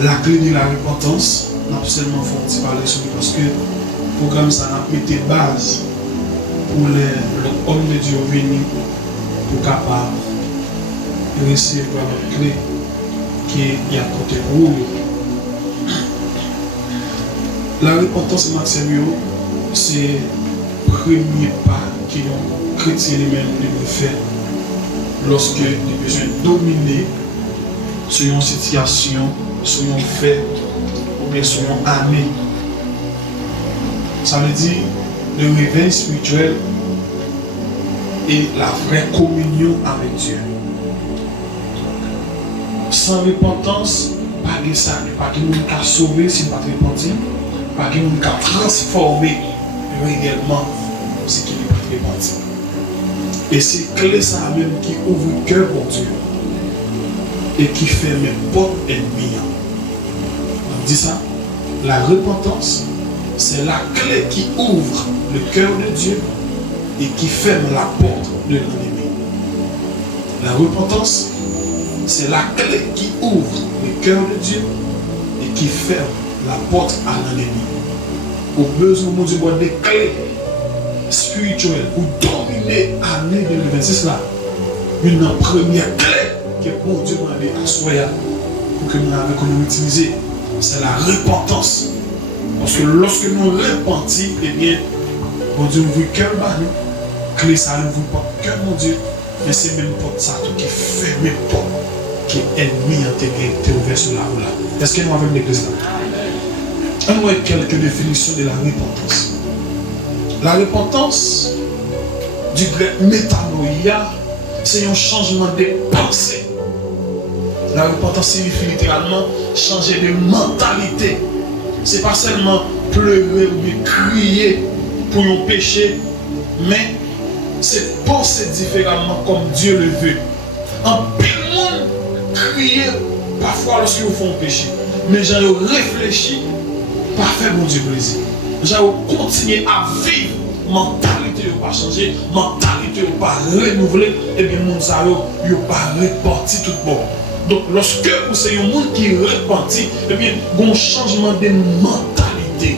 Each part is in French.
la clé de la repentance, nous avons seulement fait parler sur lui parce que le programme ça a mis des bases pour l'homme de Dieu venir pour capable de recevoir la clé qui est à côté de vous. La repentance, Maxime, c'est le premier pas que les chrétiens lui-même doivent faire lorsque ils ont besoin de dominer sur une situation, sur un fait ou bien sur une année. Ça veut dire le réveil spirituel et la vraie communion avec Dieu. Sans repentance, pas de ça, pas de monde qui a sauvé si pas de repentir, pas de monde qui a transformé réellement ce qui n'est pas de repentir. Et c'est clé ça même qui ouvre le cœur pour Dieu et qui ferme les portes ennemies. On dit ça, la repentance, c'est la clé qui ouvre le cœur de Dieu et qui ferme la porte de l'ennemi. La repentance, c'est la clé qui ouvre le cœur de Dieu et qui ferme la porte à l'ennemi. Au besoin de Dieu, des clés spirituelles pour dominer l'année 2026 là. Une première clé que bon Dieu m'a dit à soi pour que nous utiliser, c'est la repentance. Parce que lorsque nous repentons, eh bien, bon Dieu ouvre le cœur bas nous. Clé ça ne vous pas cœur mon Dieu. Mais c'est même porte ça qui ferme les portes qui est ennemi été ouvert sur la roue là. Est-ce que nous avons l'église là? On voit quelques définitions de la repentance. La repentance, du grec métanoïa, c'est un changement de pensée. La repentance signifie littéralement changer de mentalité. Ce n'est pas seulement pleurer ou bien crier pour un péché, mais c'est penser différemment comme Dieu le veut. En pile monde crier parfois lorsqu'ils font un péché, mais j'ai réfléchi pour faire mon Dieu plaisir. J'ai continué à vivre, mentalité n'a pas changé, mentalité n'a pas renouvelé, et bien mon salaud n'a pas reparti tout bon. Donc lorsque vous êtes un monde qui repentit, et bien il y a un changement de mentalité.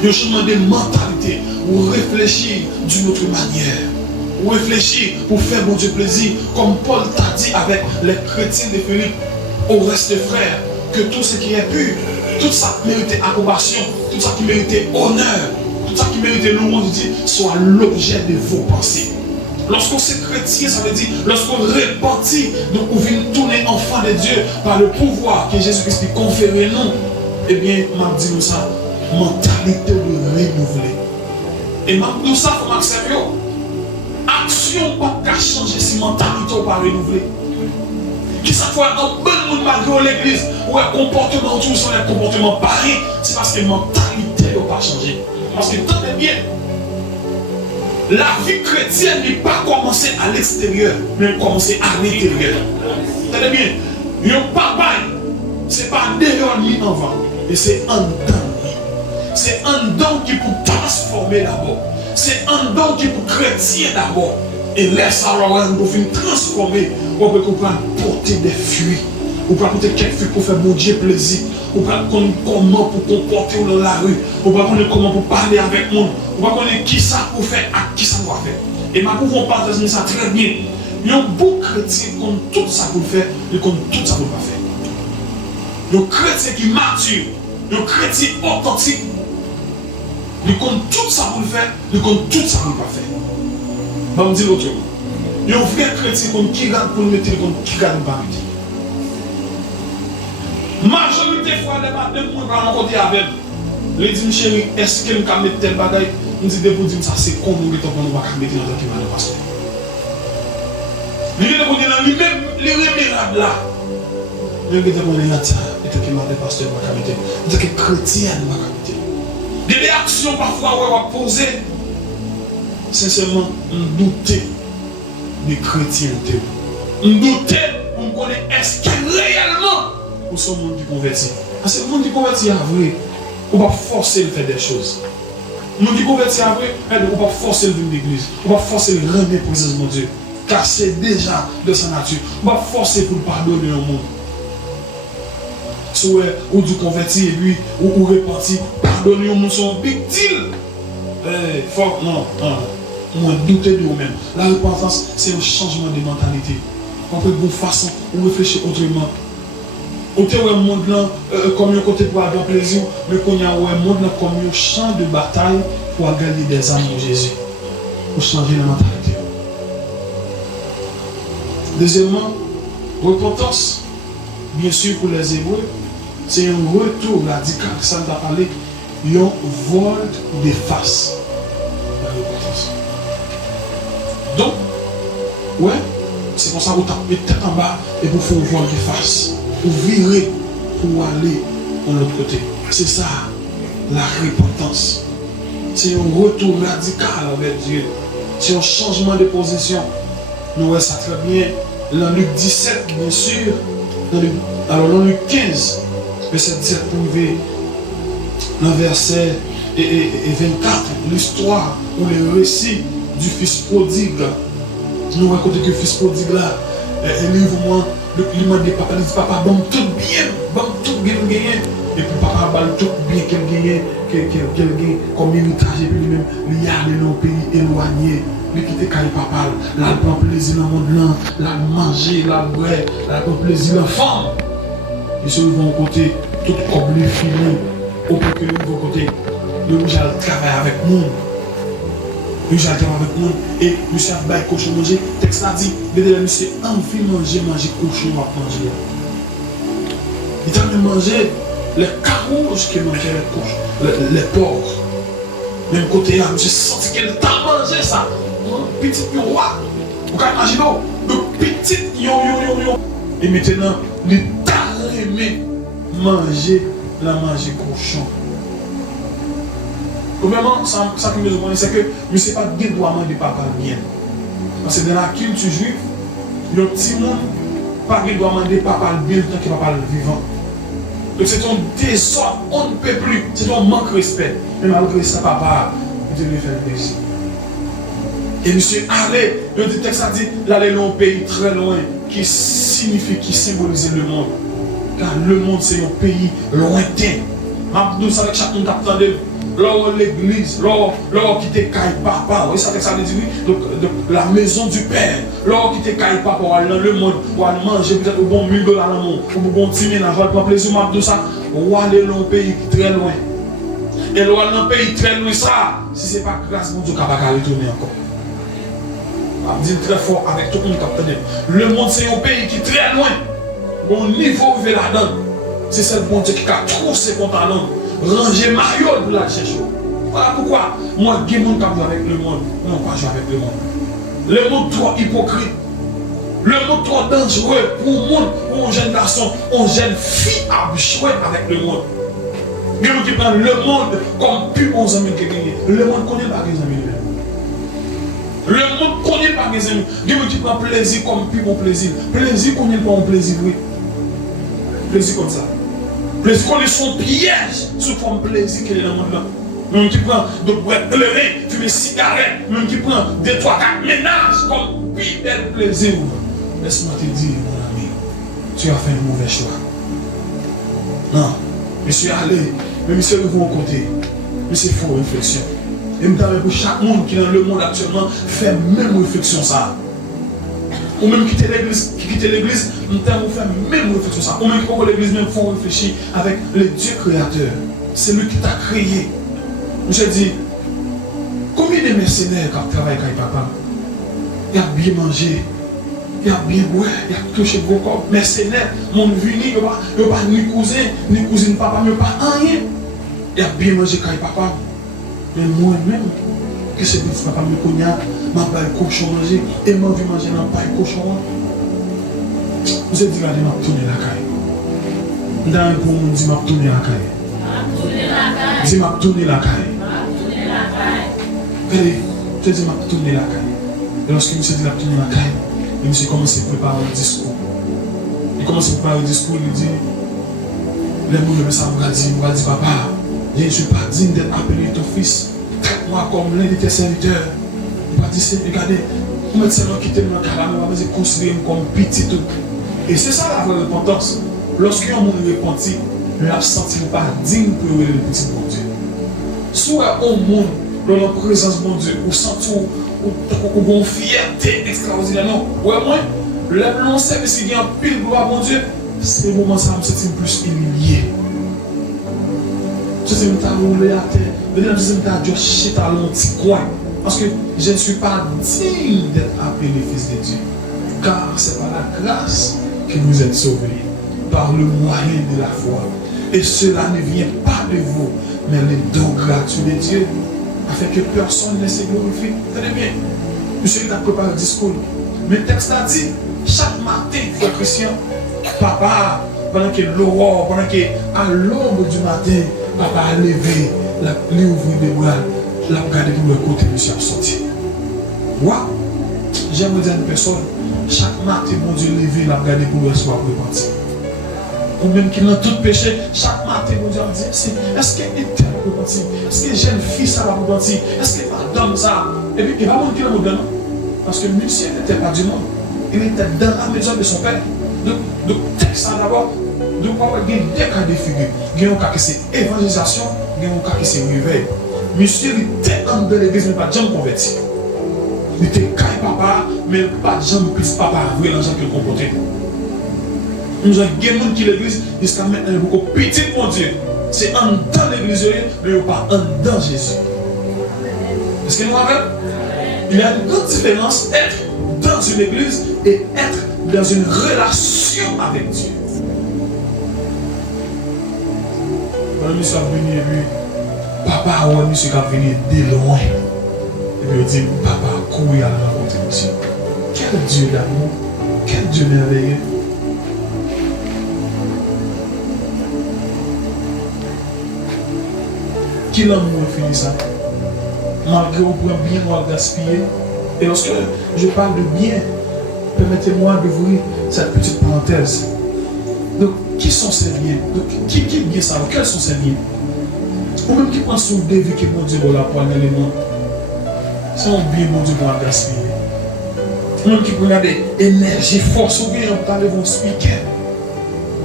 Il y a un changement de mentalité. Vous réfléchissez d'une autre manière. Vous réfléchissez pour faire mon Dieu plaisir. Comme Paul t'a dit avec les chrétiens de Philippe, au reste des frères, que tout ce qui est pur, tout ça qui méritait approbation, tout ça qui méritait honneur, tout ça qui méritait louange de Dieu, soit l'objet de vos pensées. Lorsqu'on s'est chrétien, ça veut dire, lorsqu'on repentit, donc on vient tourner enfant de Dieu par le pouvoir que Jésus-Christ lui conférait nous, eh bien, m'a dit nous ça, mentalité de renouveler. Et m'a dit ça, il faut m'accepter. Action pas changer si mentalité ou pas renouveler. Qui ça fait un bon monde malgré l'église, ou un comportement, tout ça, un comportement pareil, c'est parce que la mentalité n'a pas changé. Parce que tenez bien, la vie chrétienne n'est pas commencée à l'extérieur, mais commencée à l'intérieur. Tenez bien, le papa, ce n'est pas dehors ni en avant, mais c'est en dedans. C'est un don qui peut transformer d'abord. C'est un don qui peut chrétien d'abord. Et laisse alors pour venir transformer. On peut porter des fruits. On peut porter quelques fruits pour faire mon Dieu plaisir. On peut connaître comment pour comporter dans la rue. On peut connaître comment pour parler avec nous. On peut connaître qui ça pour faire, à qui ça doit faire. Et ma pouvons partager ça très bien. Il y a un bon chrétien qui compte tout ça pour faire, et compte tout ça pour ne pas faire. Le chrétien qui mature, le chrétien authentique, il compte tout ça pour le faire, il compte tout ça pour ne pas faire. Je vais me dire l'autre chose. Il y a un vrai chrétien qui garde pour le mettre, qui garde pour le mettre. Majorité de fois, les matins, pour nous rencontrer avec les dit, chérie, est-ce que nous pouvons mettre tel bagaille? Nous dit, pour dire ça, c'est con, nous ne pouvons pas mettre dans le document de pasteur. Nous disons, lui-même, les remérables là. Nous disons, pour dire, le document de pasteur, nous ne pouvons pas mettre. Nous disons que chrétien, nous ne pouvons pas mettre. Des réactions parfois où on va poser, sincèrement, on douter de chrétienté. On douter pour me connaître est-ce que réellement nous sommes monde qui convertit. Parce que le monde qui convertit à vrai, on va forcer de faire des choses. Le monde qui convertit à vrai, on va forcer de venir à l'église. On va forcer de rendre la présence de Dieu. Car c'est déjà de sa nature. On va forcer pour pardonner au monde. ou du converti et puis ou repentir, pardonner au son big deal. Fuck, non. On douter de nous-mêmes. La repentance, c'est un changement de mentalité. On peut de bonne façon, on réfléchit autrement. On peut voir le monde là comme un côté pour avoir plaisir, mais qu'on y a un monde là comme un champ de bataille pour gagner des âmes pour Jésus. Pour changer la mentalité. Deuxièmement, repentance, bien sûr pour les Hébreux, c'est un retour radical, ça nous a parlé, un vol de face. La repentance. Donc, ouais, c'est pour ça que vous tapez tête en bas et vous faites un vol de face. Vous virez pour aller de l'autre côté. C'est ça, la repentance. C'est un retour radical avec Dieu. C'est un changement de position. Nous voyons ça très bien. Dans Luc 17, bien sûr. Alors dans Luc 15, verset 17 pour arriver dans verset 24, l'histoire ou le récit du fils prodigue. Nous voyons que le fils prodigue là, il m'a dit papa, il dit papa, bon tout bien gagné. Et puis papa va tout bien qu'elle gagne comme héritage et puis lui-même, il y a dans un pays éloigné. Il quitte papa, là il prend plaisir dans le monde, là il mange, là il boit, là il prend plaisir dans la femme. Ils se lèvent au côté, tout comme les filets, au point que le nouveau côté, le rouge a travaillé avec nous. Le rouge a travaillé avec nous et monsieur a baillé cochon manger. Le texte a dit, monsieur a envie de manger cochon à manger. Il a même mangé les carouges qui mangeaient les porcs. Même côté là, j'ai senti qu'elle t'a mangé ça. Petit roi. Vous pouvez imaginer, le petit yo. Et maintenant, il t'a aimé manger cochon. Premièrement, ça qui me demande, c'est que je ne sais pas qui doit manger papa bien. Parce que dans la culture juive, le petit monde, pas qui doit manger papa bien tant que papa est vivant. Donc c'est un désordre, on ne peut plus, c'est un manque de respect. Mais malgré ça, papa, Dieu lui fait plaisir. Et monsieur, allez, le texte a dit, l'aller dans un pays très loin, qui signifie, qui symbolise le monde. Car le monde, c'est un pays lointain. Nous savons que chacun t'attend de l'église, l'or qui te caille papa. Oui, ça veut dire, donc la maison du Père, l'or qui te caille papa, pour aller dans le monde, pour aller manger peut-être au bon $1000 dans le monde, pour un bon petit ménage, pour plaisir, de ça, ou aller dans un pays très loin. Et loin dans un pays très loin, ça, si ce n'est pas grâce, mon Dieu, qui va retourner encore. Je dis très fort avec tout le monde qui a. Le monde, c'est un pays qui est très loin. Bon niveau de là-dedans. C'est ce bon Dieu qui a trop ses pantalons. Ranger Mario pour la chercher. Voilà pourquoi moi, je suis avec le monde. Non, pas jouer avec le monde. Le monde trop hypocrite. Le monde trop dangereux pour le monde, pour un jeune garçon, une jeune fille à jouer avec le monde. Il y a qui prennent le monde comme plus bons amis que gagné. Le monde connaît pas les amis. Le monde connaît pas mes amis. Dieu me dit prend plaisir comme plus bon plaisir. Plaisir connaît pas un plaisir, oui. Plaisir comme ça. Plaisir connaît son piège sous forme plaisir qu'il est dans le monde là. Même qui prend de boire pleurer, fumer cigarette, même qui prend 2, 3, 4 ménages comme plus bel plaisir. Laisse-moi te dire, mon ami, tu as fait un mauvais choix. Non, monsieur allez, mais monsieur le au côté. Mais c'est faux réflexion. Et pour chaque monde qui est dans le monde actuellement fait même réflexion ça. Ou même quitter l'église, nous devons faire même réflexion ça. Ou même qui l'église même font réfléchir avec le Dieu créateur. C'est lui qui t'a créé. Je dis, combien de mercenaires qui travaillent avec papa? Il a bien mangé, il a bien boire, il a touché gros corps. Mercenaires, mon vini, il n'y a pas ni cousin, ni cousine papa, il n'y a pas rien. Il a bien mangé avec papa. Mais moi-même, que c'est que papa me connaît, ma baille cochon manger, et m'a vu manger dans la paille cochon. Vous avez dit, là, je vais tourner la caille. Dans le monde, je vais tourner la caille. Je vais tourner la caille. Regardez, je dis, je vais tourner la caille. Et lorsque je me suis dit, je vais tourner la caille, je me suis commencé à préparer un discours. Il commence à préparer un discours, il dit, les mots de ça me dit, papa, je ne suis pas digne d'être appelé ton fils. Traite-moi comme l'un de tes serviteurs. Il va dire, regardez, comment c'est moi qui t'aime dans le calme, on va considérer comme petit. Et c'est ça la vraie repentance. Lorsque un monde repenti, l'a senti pas digne pour le petit bon Dieu. Soit au monde, dans la présence de mon Dieu, ou senti ou une fierté extraordinaire. Non, ouais, moi, le long service qui a pile gloire à mon Dieu, c'est le moment où ça me sent plus humilié. Je me suis roulé à terre, je me suis dit, dans un petit coin. Parce que je ne suis pas digne d'être appelé fils de Dieu. Car c'est par la grâce que vous êtes sauvés, par le moyen de la foi. Et cela ne vient pas de vous, mais le don gratuit de Dieu, afin que personne ne se glorifie. Tenez bien, monsieur a préparé le discours. Mais le texte a dit, chaque matin, frère Christian, papa, pendant que l'aurore, pendant qu'à l'aube du matin, papa a levé, il a ouvert les bras, il a regardé pour le côté, monsieur a sorti. Waouh! J'aimerais dire à une personne, chaque matin, mon Dieu levé, il a regardé pour le soir repentir. Ou même qu'il a tout péché, chaque matin, mon Dieu a dit, est-ce qu'il est tel repentir? Est-ce que jeune fille ça va repentir? Est-ce que madame ça? Et puis, il va monter le monde, parce que monsieur n'était pas du monde. Il était dans la maison de son père. Donc, texte ça d'abord, donc il y a deux cas de figure. Il y a un cas qui c'est évangélisation, il y a un cas qui c'est réveil. Monsieur il était en de l'église, mais pas de gens convertis. Il était caille papa, mais pas de gens plus papa, vous les gens qui le comportaient. Nous avons des gens qui l'église, jusqu'à maintenant, beaucoup petit pour Dieu. C'est en dans l'église, mais pas en dans Jésus. Est-ce que nous rappelez? Il y a une grande différence être dans une église et être dans une relation avec Dieu. Quand monsieur est venu et puis, papa, ouais, monsieur est venu de loin. Et puis il dit, papa, courir à la rencontre, monsieur. Quel Dieu d'amour, quel Dieu merveilleux. Qui l'amour finit ça? Malgré au point bien, on va gaspiller. Et lorsque je parle de bien, permettez-moi d'ouvrir cette petite parenthèse. Donc, qui sont ces biens? Donc, qui bien ça? Quels sont ces biens? Ou même qui pensent au défi que mon Dieu va la prendre dans les mondes. C'est un bien, mon Dieu va gaspiller. Ou même qui prend des énergies, force, ou bien on parle de vos speakers.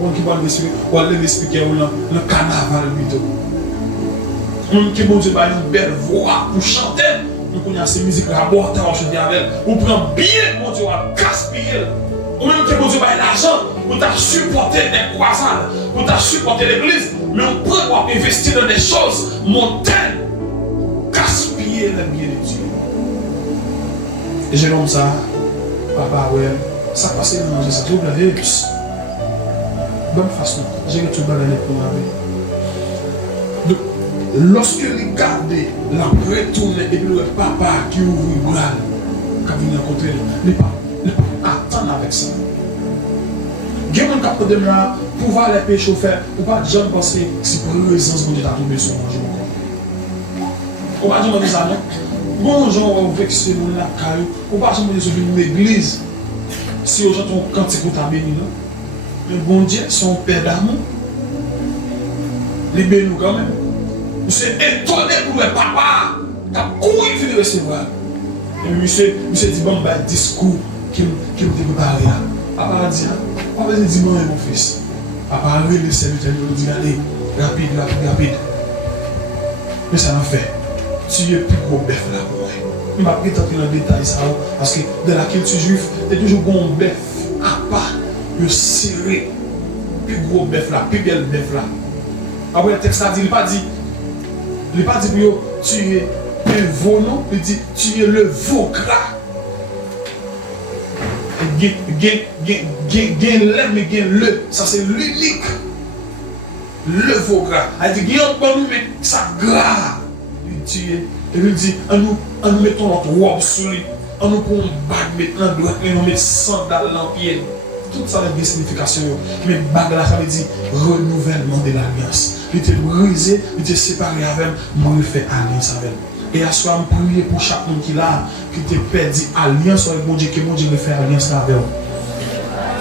Ou même qui parle de speakers ou le carnaval plutôt. Ou même qui, mon Dieu, va une belle voix pour chanter. Nous connaissons ces musiques rabotantes, on chante avec. On prend bien, mon Dieu, on gaspiller. Ou même que mon Dieu va l'argent pour supporter des croisades, pour supporter l'église, mais on peut investir dans des choses montaines, gaspiller le bien de Dieu. Et j'ai comme ça, papa, ouais, ça passe à manger, ça trouve la vie. Bonne façon, j'ai tout dans l'année pour m'avoir. Donc, lorsque les gardés, la retourne et puis le papa qui ouvre le bras, quand il vient rencontrer, les pas attendre avec ça. Il y a un cap de là, pouvoir les péchés faire, ou pas de gens penser que c'est pour la présence de Dieu à tomber sur manger encore. On va dire ça, non? Bon, gens vont vexer la caillou, on va dire sur une église, si aux gens ont cantique pour ta béni, non? Mais bon Dieu, son père d'amour, les bénis quand même. Monsieur étonné pour le papa, qui a couru de recevoir. Et monsieur dit, bon, bah, discours qui me préparé là. Papa a dit, papa a dit, moi mon fils. Papa a levé le serviteur, il dit, allez, rapide. Mais ça m'a fait. Tu es plus gros bœuf là pour moi. Il m'a pris dans le détail ça, parce que dans la culture juive, il y a toujours un bœuf à part, le serré, plus gros bœuf là, plus bel bœuf là. Après le texte a dit, il n'a pas dit pour tu es le veau, non, il dit, tu es le veau gras. Le, ça c'est l'unique. Le veau gras. Il dit, il y a un bon mais ça gras. Et il dit, on nous mettons notre robe sur lui, on nous prend une bague maintenant, on nous met sandales dans le pied. Tout ça a des significations. Mais bague là, ça veut dire renouvellement de l'alliance. Il était brisé, il était séparé avec moi, il fait alliance avec. Et à ce moment, je prie pour chaque monde qui là, qui te perdu alliance avec mon Dieu, que mon Dieu veut faire alliance avec.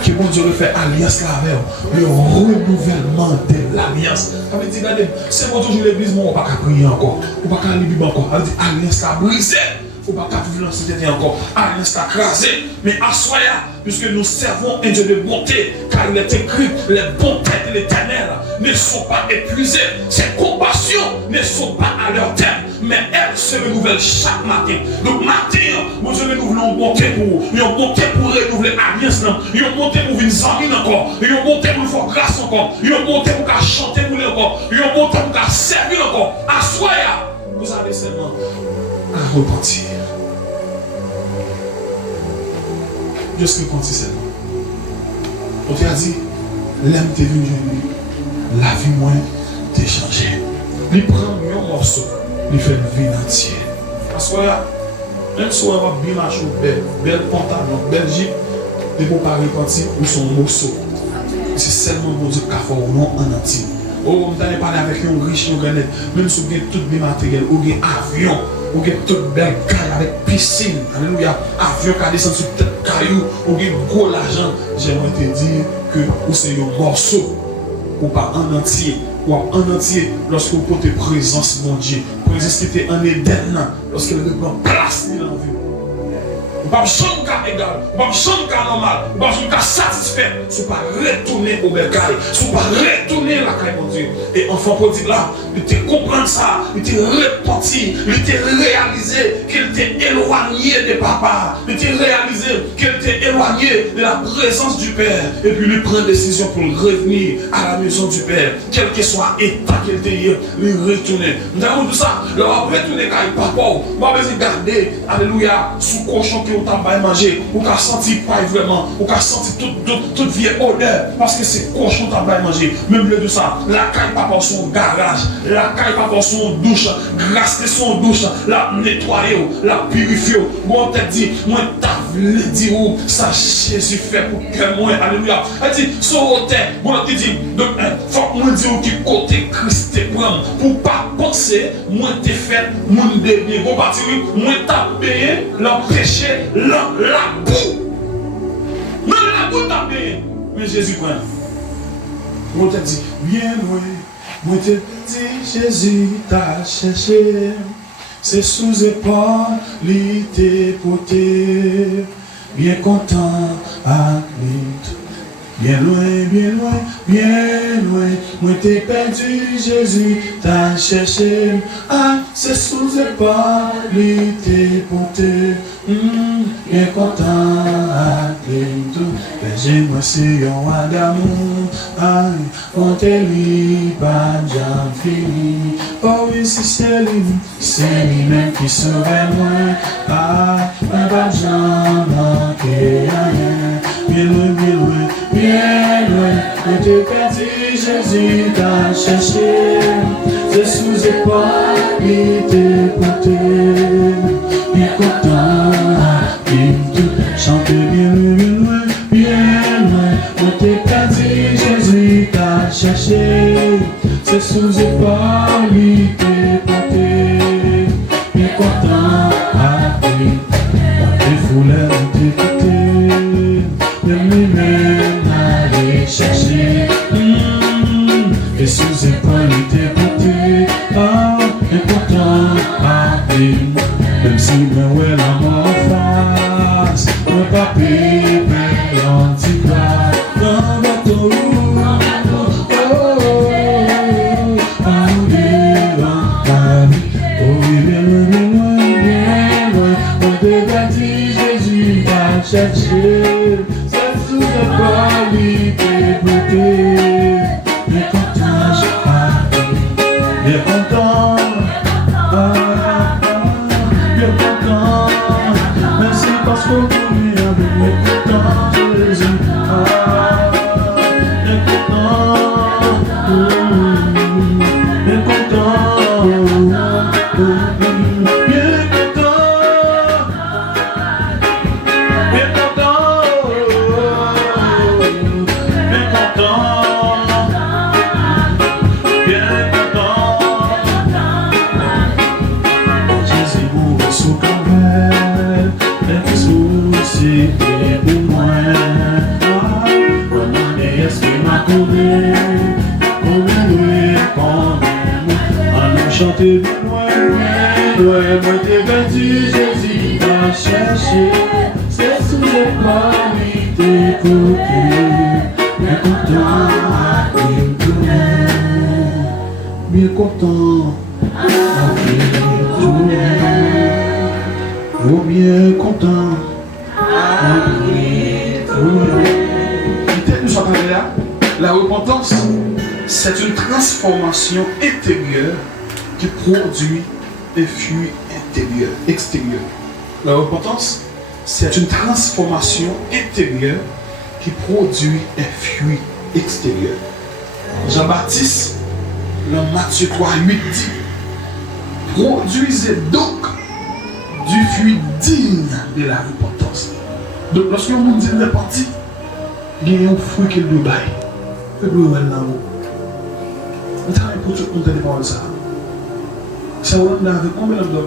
Que mon Dieu veut faire alliance avec. Le renouvellement de l'alliance. Ça veut dire, regardez, c'est bon toujours l'église, on ne va pas prier encore. On ne va pas aller Bible encore. Ça veut dire alliance là brisée. faut pas vivre dans cette terre encore. À l'instant crasé, mais assoya, puisque nous servons un Dieu de bonté, car il est écrit, les bontés de l'Éternel ne sont pas épuisées, ses compassions ne sont pas à leur terme, mais elles se renouvellent chaque matin. Donc matin, mon Dieu, nous voulons bonté pour renouveler l'alliance, une bonté pour venir s'ennuyer encore, une bonté pour faire grâce encore, une bonté pour chanter pour lui encore, une bonté pour servir encore. Assoya, vous avez seulement à repentir. Juste repentir seulement. On t'a dit, l'âme t'est venu, la vie moins t'est changée. Il prend un morceau, il fait une vie entière. Assoya, même si on va bien marcher, belle pantalon, belle jeep, il ne faut pas repentir ou son morceau. C'est seulement mon Dieu qui a fait au nom en entier. Oh, on t'a parlé avec un riche, même si vous avez tout bien matériel, vous avez un avion, vous avez toute belle caille avec piscine, alléluia, avion qui a descendu sur tête caillou, vous avez gros l'argent. J'aimerais te dire que vous c'est un morceau, ou pas en entier, ou en entier, lorsque vous portez présence, mon Dieu, présence qui était en Éden, lorsque vous avez place dans la vie. Vous ne pouvez pas égal, vous ne pouvez pas normal, vous ne pouvez pas satisfait, vous ne pouvez pas retourner au bercail, vous ne pouvez pas retourner à la caille, mon Dieu. Et enfant prodigue là, il te comprendre ça, il te repenti, il te réalisé qu'il t'est éloigné de papa, il te réalisé qu'il t'est éloigné de la présence du Père. Et puis il prend décision pour revenir à la maison du Père, quel que soit l'état qu'il était, il retourne. Nous avons tout ça, il va retourner à papa, on va besoin de garder, alléluia, sous cochon qui t'a pas mangé, ou qu'a senti pas vraiment, ou qu'a senti toute vieille odeur, parce que c'est cochon t'a pas mangé. Même le de ça, la caille pas pour son garage, la caille pas pour son douche, grâce de son douche, la nettoyer, la purifier. Bon, on t'a dit, moi t'as voulu dire où ça Jésus fait pour que moi, alléluia. Elle dit, son hôtel, bon, on t'a dit, donc, faut que moi dire qui côté Christ te prend, pour pas penser, moi t'es fait, moi t'es bien, bon, parti, moi t'as payé, l'empêcher. La boue. Non, la boue t'a payé. Mais Jésus prend. On t'a dit, bien loin. Moi t'ai dit, Jésus t'a cherché. C'est sous épaule, il t'est porté. Bien content à lui. Bien loin, bien loin, bien loin. Moi t'ai perdu, Jésus t'a cherché. Ah, c'est sous épaule, il t'est porté. Bien content à tout. J'ai-moi c'est un roi d'amour. Aïe, on te lit, pas jamais fini. Oh oui, si c'est lui-même qui saurait moi. Ah, pas jamais manqué rien. Bien loin, bien loin, bien loin. On te perdu, Jésus t'a cherché. C'est sous épaule, il t'est porté. Bien content, chantez bien loin, bien loin. On t'est perdu, Jésus t'a cherché. C'est sous épaule, il t'est porté. Bien content, appris. Les fouleurs ont écouté. Même lui-même allait chercher. Et sous épaule, il t'est porté. Ah, bien content, appris. Même si moi ouais la mort face, moi pas pépé anti-plat. Dans bateau, Jésus va chercher, c'est sous la qualité beauté. Bien content, bien content, bien content. Merci parce que vous venez avec moi, content, Jésus. Bien content, bien content. Chanter bien loin, Toi et moi t'es perdu, Jésus m'a cherché. C'est sous les pas, lui t'écouter. Bien content à lui tourner. Bien content à lui tourner. Oh bien content à lui tourner. Nous sommes là. La repentance, c'est une transformation intérieure qui produit un fruit extérieur. La repentance, c'est une transformation intérieure qui produit un fruit extérieur. Jean-Baptiste, dans Matthieu 3:8 dit, produisez donc du fruit digne de la repentance. Donc lorsque vous dites repenti, il y a un fruit qui le bail. Le bleu est là-haut. Vous travaillez pour tout le monde de parler ça. C'est où on a avec combien de dollars?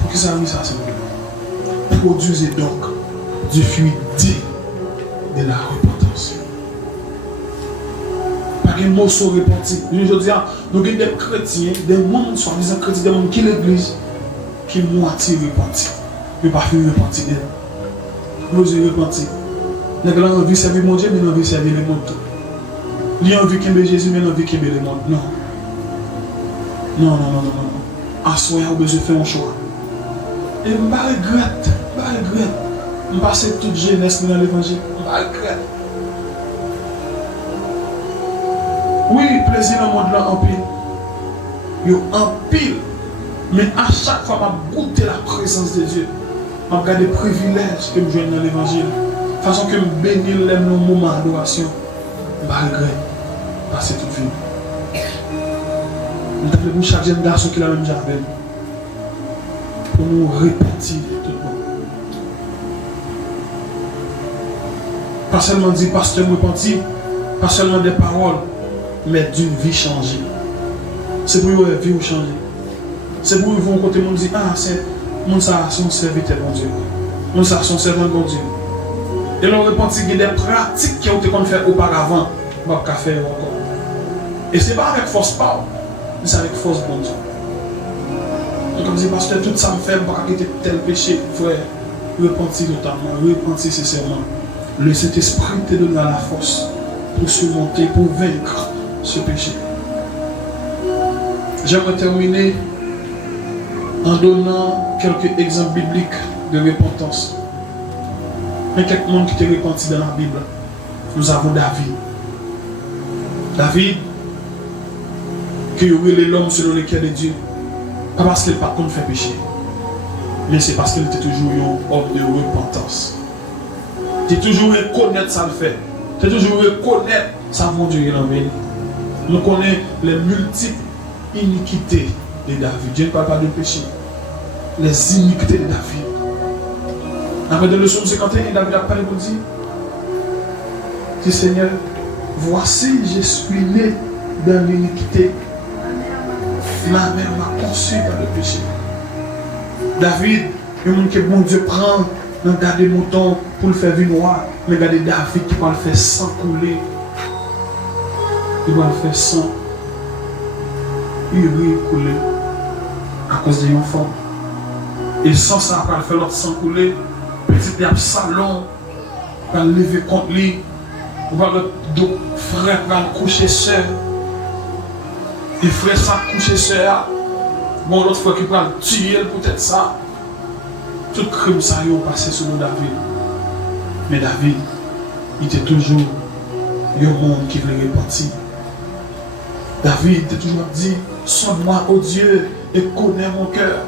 Pour qui ça a mis ça, c'est le produisez donc du fruit digne de la repentance. Pas de mots sont repentis. Je veux dire, nous avons des chrétiens, des mondes, soi-disant chrétiens, des mondes qui l'église, qui moitié repentis. Je ne vais pas faire repentir d'elle. Vous avez repenti. Nous avons envie de servir mon Dieu, mais nous avons envie de servir le monde. Nous avons envie de aimer Jésus, mais nous avons envie d'aimer le monde. Non. Non. En soi, on a besoin de faire un choix. Et je ne regrette. Je passe toute jeunesse dans l'évangile. Je regrette. Oui, plaisir dans le monde là en pile. Il y a en pile. Mais à chaque fois, je goûte la présence de Dieu. Je regarde les privilèges que je joue dans l'évangile. De façon que je bénis le moment d'adoration. Je regrette. Passer toute vie. Je t'appelle pour chaque jeune garçon qui a le même jardin. Pour nous repentir tout le monde. Pas seulement dire pasteur repentir, pas seulement des paroles, mais d'une vie changée. C'est pour une vie changer. C'est pour vous côté monde dire ah c'est mon ça son serviteur bon Dieu. Mon ça son servant bon Dieu. Et l'on repentit qu'il y a des pratiques qui ont été faites auparavant, on va pas faire encore. Et c'est pas avec force pas, mais c'est avec force bon Dieu. Donc comme je dis parce que tout ça me fait pas quitter tel péché, frère, repentir totalement, repentir sincèrement. Le Saint-Esprit te donnera la force pour surmonter, pour vaincre ce péché. J'aimerais terminer en donnant quelques exemples bibliques de repentance. Mais quelques monde qui était repenti dans la Bible. Nous avons David. David, qui est l'homme selon le cœur de Dieu. Pas parce qu'il n'a pas fait péché, mais c'est parce qu'il était toujours un homme de repentance. Il était toujours reconnaître ça le fait. Il était toujours reconnaître ça mon Dieu dans la vie. Nous connaissons les multiples iniquités de David. Dieu ne parle pas de péché. Les iniquités de David. Après dans le psaume 51, David a parlé pour dire, dit Seigneur, voici je suis né dans l'iniquité. Ma mère m'a conçu dans le péché. David, le monde que bon Dieu prend dans garder mouton pour le faire vin noir, mais regardez David qui va le faire sans couler. Il va le faire sans couler à cause des enfants. Et sans ça, il va le faire l'autre sans couler. Petit Absalom va le lever contre lui. On va le frère va le coucher seul. Et frère ça coucher seul. Bon, l'autre frère qui va le tuer peut-être ça. Tout crime ça y a passé sur David. Mais David, il était toujours le monde qui voulait repentir. David était toujours dit, sonne-moi, ô Dieu, et connais mon cœur.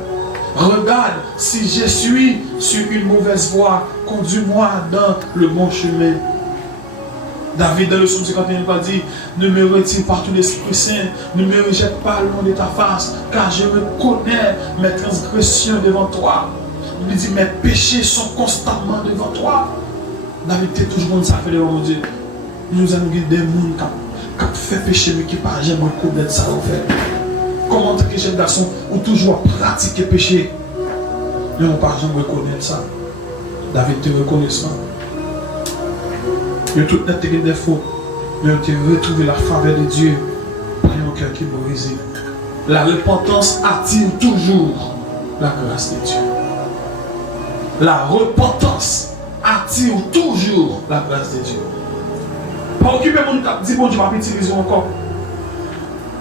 Regarde si je suis sur une mauvaise voie, conduis-moi dans le bon chemin. David, dans le psaume 51, va dire, ne me retire pas tout l'Esprit Saint, ne me rejette pas loin de ta face, car je me connais mes transgressions devant toi. Il dit, mes péchés sont constamment devant toi. David était toujours ça fait devant Dieu. Nous avons des gens qui ont fait péché, mais qui n'ont pas jamais connaître ça en fait. Comment tant que jeune garçon, ou toujours pratiquer péché, mais on ne peut pas jamais reconnaître ça. David te reconnaît ça. Il y a tout net des défauts. mais tu retrouver la faveur de Dieu par un cœur qui est brisé. La repentance attire toujours la grâce de Dieu. La repentance attire toujours la grâce de Dieu. Pas occuper mon qui dit bon Dieu m'a utilisé encore.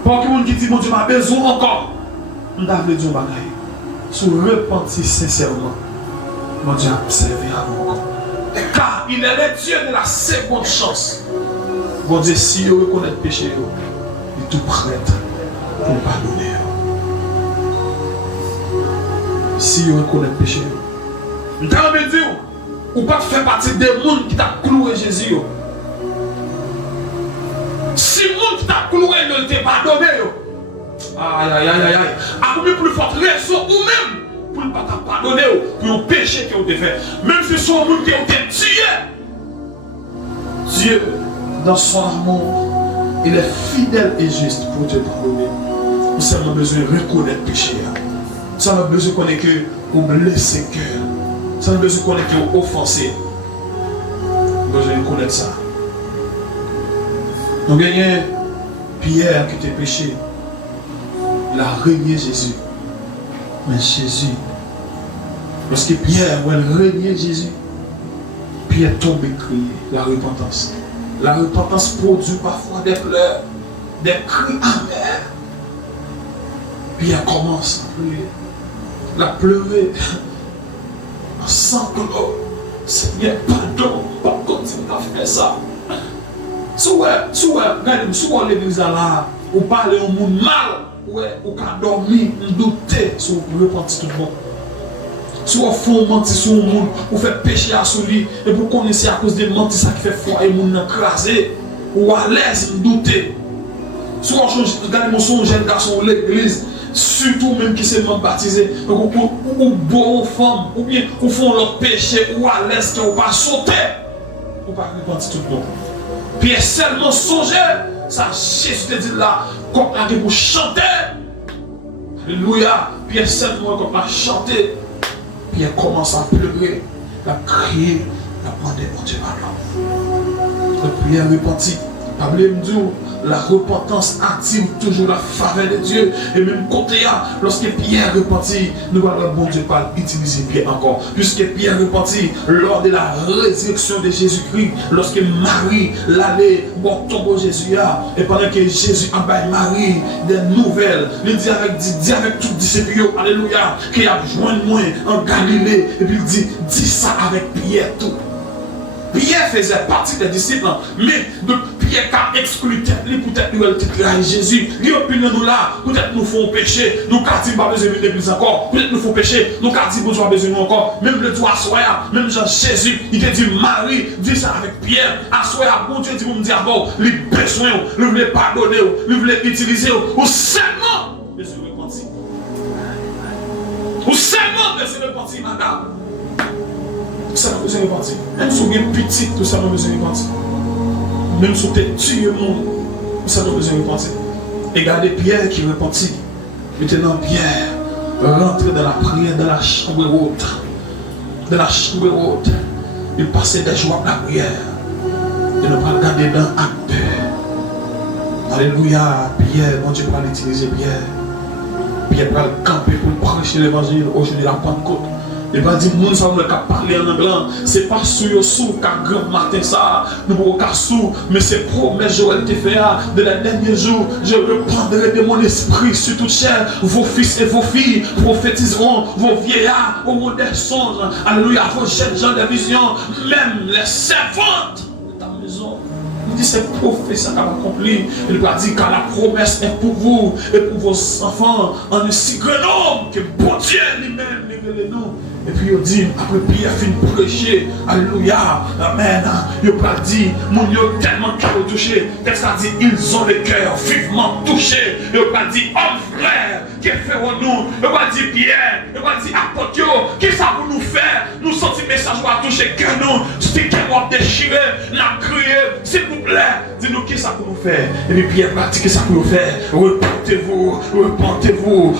Pas occuper mon qui dit bon Dieu m'a besoin encore. On doit dire un bagage. Si vous repentez sincèrement, mon Dieu a servi à vous encore. Car il est le Dieu de la seconde chance. Bon Dieu, si vous reconnaissez le péché, il est tout prêt pour pardonner. Si vous reconnaissez le péché, vous avez dit, ou pas faire partie des gens qui t'a cloué Jésus. Si les gens qui t'a cloué ne t'ont pas pardonné, aïe aïe aïe aïe, à combien plus forte raison ou même pour ne pas te pardonner pour un péché que vous avez fait. Même si c'est un monde qui a été tué. Dieu, dans son amour, il est fidèle et juste pour te pardonner. Nous avons besoin de reconnaître le péché. Nous avons besoin de connaître que vous blessez le cœur. Nous avons besoin de connaître que vous offensez. Nous avons besoin de connaître ça. Nous avons Pierre qui était péché. Il a renié Jésus. Mais Jésus, lorsque Pierre a renié Jésus, Pierre tombe et crie la repentance. La repentance produit parfois des pleurs, des cris amers. Pierre commence à pleurer. Il a pleuré en sanglots. Seigneur, pardon, pas continuer à faire ça. Souvent l'église là, ou parler au monde mal. Ouais, ou qu'à dormir, douter sur le repentir tout le monde. Si vous faites mentir sur le monde, vous faites pécher à son lit, et vous connaissez à cause de mentir, ça qui fait foi et le monde écrasé, ou à l'aise, douter. Si vous regardez mon jeune garçon ou l'église, surtout même qui s'est baptisé, ou bon femme, ou bien vous font leur péché, ou à l'aise, ou pas sauter, ou pas repentir tout le monde. Puis seulement songer, ça Jésus te dit là, comme pour chanter. Alléluia. Puis seulement comme à chanter. Puis elle commence à pleurer, à crier, à demander mon Dieu pardon. La prière repentie. La repentance attire toujours la faveur de Dieu. Et même côté lorsque Pierre repentit, nous allons bon Dieu pas utiliser Pierre encore. Puisque Pierre repentit lors de la résurrection de Jésus-Christ, lorsque Marie l'allait bon tombeau Jésus et pendant que Jésus envoie Marie des nouvelles, il dit avec tous les disciples, alléluia, qu'il a joint moi en Galilée, et puis il dit ça avec Pierre tout. Pierre faisait partie des disciples, mais de Pierre qui a exclu peut-être nous le Jésus. Il opine nous là, peut-être nous faisons péché, nous avons dit pas besoin de l'église encore, peut-être nous faisons péché, nous avons dit bon Dieu a besoin encore, même le Dieu assoya, même Jean Jésus, il te dit Marie, dis ça avec Pierre, assoya, bon Dieu dit pour me dire bon, les besoins, nous voulons pardonner, nous voulons utiliser, ou seulement besoin de repentir. Ou seulement besoin de repentir, madame. Ça n'a besoin de repentir. Même si vous êtes petit, tout ça n'a besoin de repentir. Même si vous êtes tué le monde, tout ça n'a besoin de repentir. Et regardez Pierre qui repentit. Maintenant Pierre rentre dans la prière, dans la chambre haute. Dans la chambre haute. Il passait des joies de la prière. Il ne pas regarder dans acte. Alléluia. Pierre, mon Dieu va l'utiliser Pierre. Pierre va le camper pour prêcher l'évangile aujourd'hui la Pentecôte. Il va dire, nous sommes le cas parler en anglais. C'est pas sous qu'à grand matin ça, nous pouvons pas sous, mais c'est promesse Joël te fait de la dernière jour. Je reprendrai de mon esprit sur toute chair. Vos fils et vos filles prophétiseront, vos vieillards auront des songes. Alléluia, vos jeunes gens des visions, même les servantes de ta maison. Il dit c'est prophétie qui va accomplir. Il va dire car la promesse est pour vous et pour vos enfants en un si grand nombre que bon Dieu lui-même les nous. Et puis il dit, après Pierre finit de prêcher, alléluia, amen. Il va dire, mon Dieu tellement cœur touché. Qu'est-ce qu'il dit? Ils ont le cœur vivement touché. Il va dire, homme frère, que ferons-nous? Il va dire, Pierre, il va dire, apôtre, qu'est-ce que ça pour nous faire? Nous sentons le message va toucher que nous, c'est qu'on va déchirer, la crier, s'il vous plaît. Dis-nous, qu'est-ce que ça pour nous faire? Et puis Pierre va dire, qu'est-ce que ça pour nous faire? Repentez-vous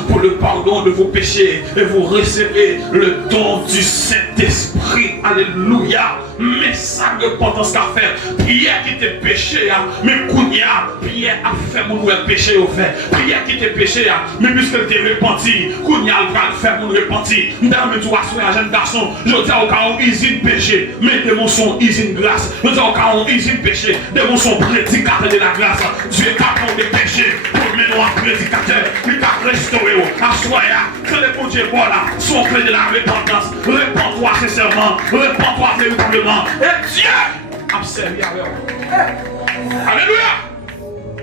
pour le pardon de vos péchés et vous recevez le don du Saint-Esprit. Alléluia. Mais ça, repentance qu'a fait. Prière qui était péché, mais Kounia, prière a fait mon péché au fait. Prière qui était péché, mais puisqu'elle était repenti, Kounia va faire mon repenti. Dans mes trois soins, jeune garçon, je dis au cas où usine péché, mais de mon son usine grâce. Je dis au cas où usine péché, de mon son prédicateur de la grâce. Dieu est capable de péché pour mener un prédicateur, il t'a restauré. Assoya, c'est le bon Dieu, voilà, son clé de la repentance. Repends-toi sincèrement, repends-toi véritablement. Et Dieu a servi avec vous. Alléluia.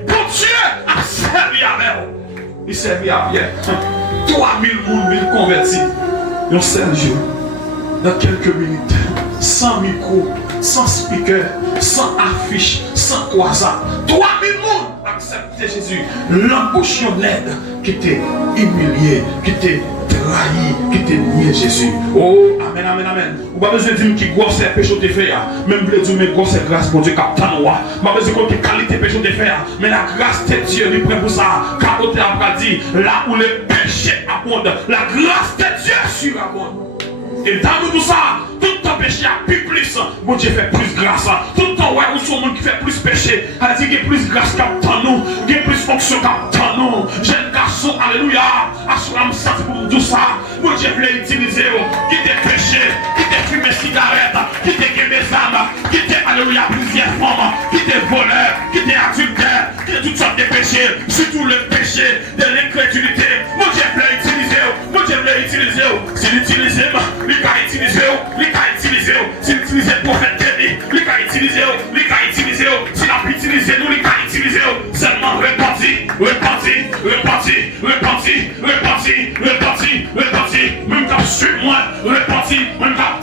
Bon Dieu a servi avec vous. Il servi avec 3000 personnes convertis. Un seul jour, dans quelques minutes, sans micro, sans speaker, sans affiche, sans croissant. 3000 personnes accepté Jésus. L'embauchonnette qui était humilié, qui était trahi, qui était nié Jésus. Oh, amen, amen, amen. Vous n'avez pas besoin de dire qui grosse péché de fait. Même de dire mais grosse grâce pour Dieu captain noir. Vous n'avez pas besoin de dire qualité péché de fait. Mais la grâce de Dieu est prêt pour ça. Car l'autre a dit là où le péché abonde, la grâce de Dieu surabonde. Et dans tout ça, tout ton péché a plus, bon Dieu fait plus grâce. Tout ton ouais, ou son monde qui fait plus péché, elle dit qu'il y a plus grâce qu'à nous, il y a plus fonction qu'à nous. Jeune garçon, alléluia, assurez-moi ça pour tout ça. Bon Dieu voulait utiliser, qui te péché, qui te fumé cigarette, qui te gué des âmes, qui te, alléluia, plusieurs femmes, qui te voleur, qui te adultère, qui te toutes sortes de péchés, surtout le péché de l'incrédulité. Bon Dieu voulait utiliser, bon Dieu voulait utiliser, c'est l'utiliser. Il a utilisé, s'il utilise le prophète Kéli, il a utilisé, s'il a utilisé nous, il a utilisé, seulement repenti, même quand je suis moi, repenti, même quand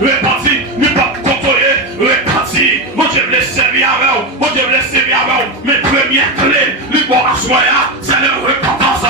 repenti, ne pas contrôler, repenti, mon Dieu me laisse servir avec vous, mon Dieu me laisse servir avec vous, mes premières clés, les bons assoyants, c'est la repentance,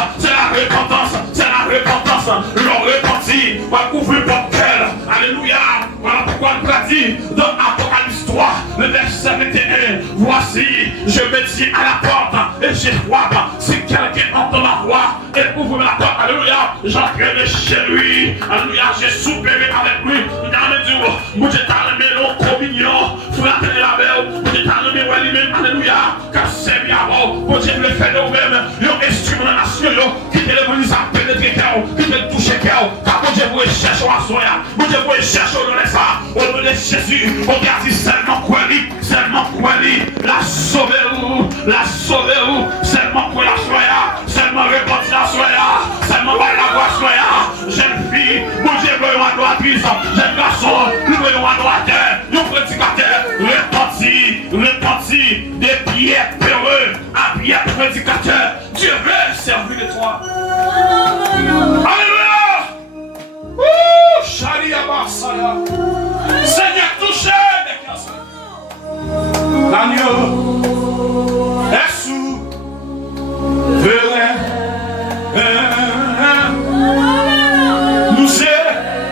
le repenti, va ouvrir votre cœur, alléluia, voilà pourquoi on l'a dit dans Apocalypse 3, le verset 21, voici, je me tiens à la porte et je frappe, si quelqu'un entend ma voix et ouvre la porte, alléluia, j'entrerai chez lui, alléluia, j'ai soupéré avec lui, dans le Dieu, moi j'ai allumé l'eau communion, frappé la belle, moi j'ai allumé lui-même, alléluia, car c'est bien avant, moi j'ai le fait nous-mêmes, un instrument de nation, qui te l'église à pénétrer cœur, qui te touche cœur, car moi j'ai voulu chercher à soya, moi j'ai voulu chercher au nom de ça, au nom de Jésus, on a dit seulement quoi la sauver-vous, seulement pour la soya, seulement répondre la soya, seulement par la voix soya, jeune fille, moi j'ai voulu une droitrice, jeune garçon, nous voulons un droiteur, nous prédicateur, repenti, des pierres peureux à pierres prédicateurs, Dieu veut servir de toi. Alléluia! Sharia Basaya. Seigneur, touchez les cœurs. L'agneau est sous verre. Nous élevons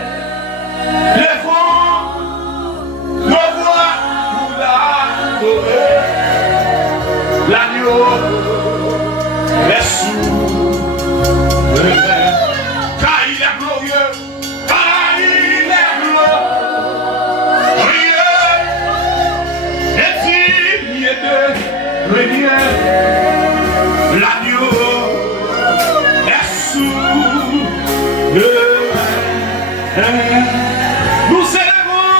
nos voix pour l'adorer. L'agneau est sous verre. Car il est glorieux. L'agneau est sous le verre. Nous célébrons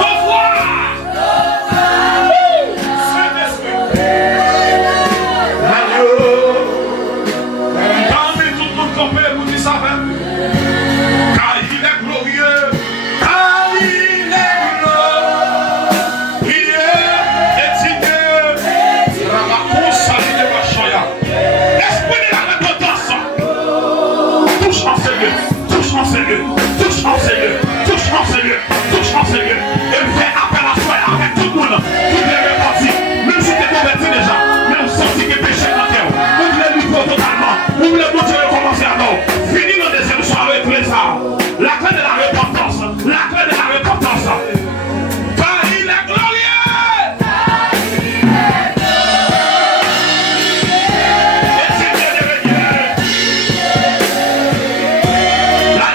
nos voix. L'agneau, quand tout le monde comprend, vous dites ça même. Car il est glorieux. Touche en Seigneur, et fait appel à soi avec tout le monde, tout les repentis, même si tu es converti déjà, même senti que péché dans terre, vous voulez lui faire totalement, vous voulez bon Dieu recommencer à nous, fini le deuxième soir avec les armes, la clé de la repentance, car il est glorieux. La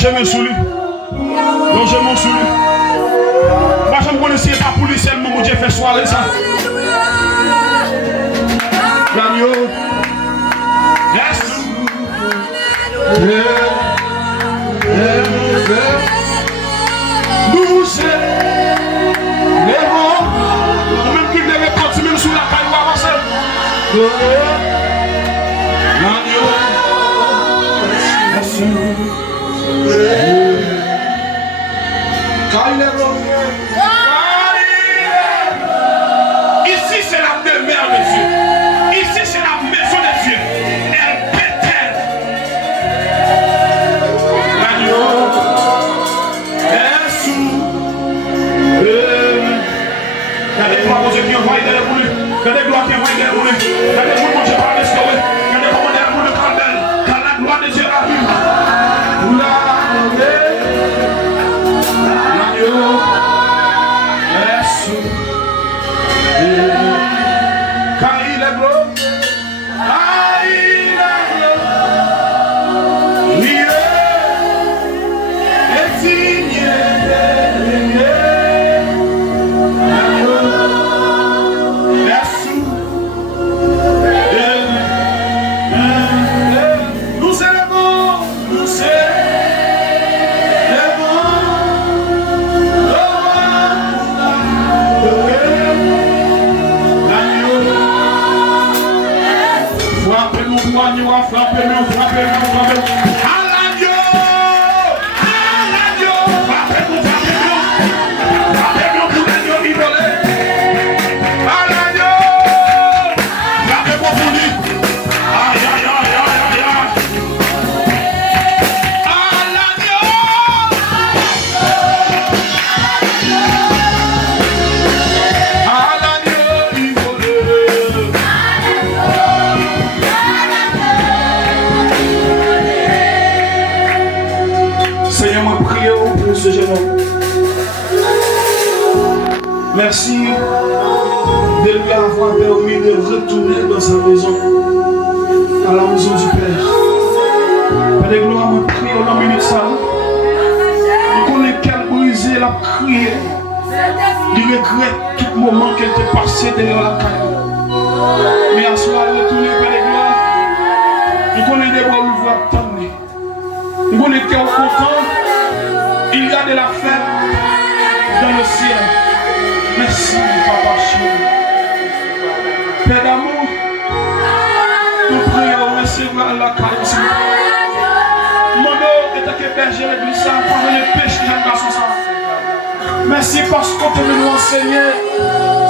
Longez-moi sous lui. Longez-moi sous lui. Moi, je me connaissais pas pour lui seulement, mon Dieu fait soirée ça. L'agneau. Yes. Nous c'est les mots. Même qu'il devait partir même sous la caille ou avancer. L'agneau. Car il est revenu. Ici c'est la demeure de Dieu. Ici c'est la maison de Dieu. Elle pétère. L'agneau est sous. Regardez comment Dieu qui envoie derrière vous. Regardez gloire qui envoie derrière vous. Regardez comment Dieu va restaurer. Regardez comment derrière vous le candelle. Car la gloire de Dieu arrive. Car il est beau, ah il est beau, il est digne nous célébrons, nous frappez-nous, frappez-nous, frappez-nous. À l'agneau! À l'agneau! Frappez-nous, frappez-nous. Frappez-nous pour l'agneau isolé. À l'agneau! Frappez-moi pour lui. Aïe, aïe, aïe, aïe, aïe, aïe. À l'agneau! À l'agneau isolé. Seigneur, moi prie pour ce jeune homme. Merci de lui avoir permis de retourner dans sa maison, à la maison du Père. Père de gloire, moi prie au nom de ça. Il connaît qu'elle brisé la prière. Il regrette tout moment qu'elle était passée derrière la caille. Mais à ce moment-là, retourner, Père de gloire, il connaît des bras ouverts attendus. Il connaît qu'elle est content. Il y a de la fête dans le ciel. Merci, Papa chéri. Père d'amour, nous prions, recevoir la caille. Mon nom est que berger l'église, pendant les péchés de la garçon. Merci parce qu'on peut nous enseigner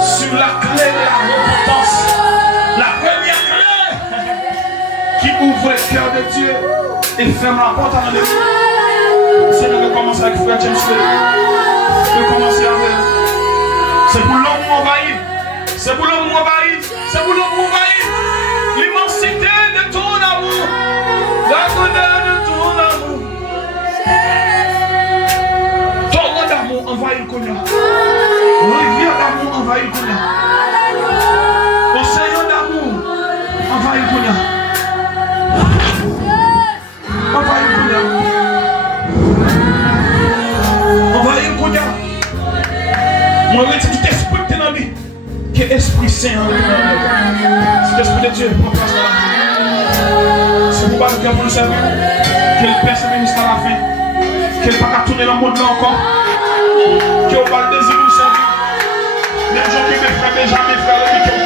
sur la clé de la repentance. La première clé qui ouvre le cœur de Dieu et ferme la porte à l'ennemi. Seigneur, de commencer avec Frère James. De commencer avec. C'est pour l'homme envahi. C'est pour l'homme envahi. C'est pour l'homme envahi. L'immensité de ton amour. La grandeur de ton amour. Torrent d'amour envahit le Konya. Rivière d'amour envahit le Konya. Océan d'amour envahit le Konya. Envahit le Konya. Envahit le Konya. Moi, je dis tout esprit qui est dans lui, que l'Esprit Saint en lui. C'est l'Esprit de Dieu, prends place là. C'est pour que vous le savez, que le Père se bénisse à la fin, qu'elle ne va pas tourner dans le monde là encore, que vous va le désir de servir. Les gens qui me frères, jamais frères,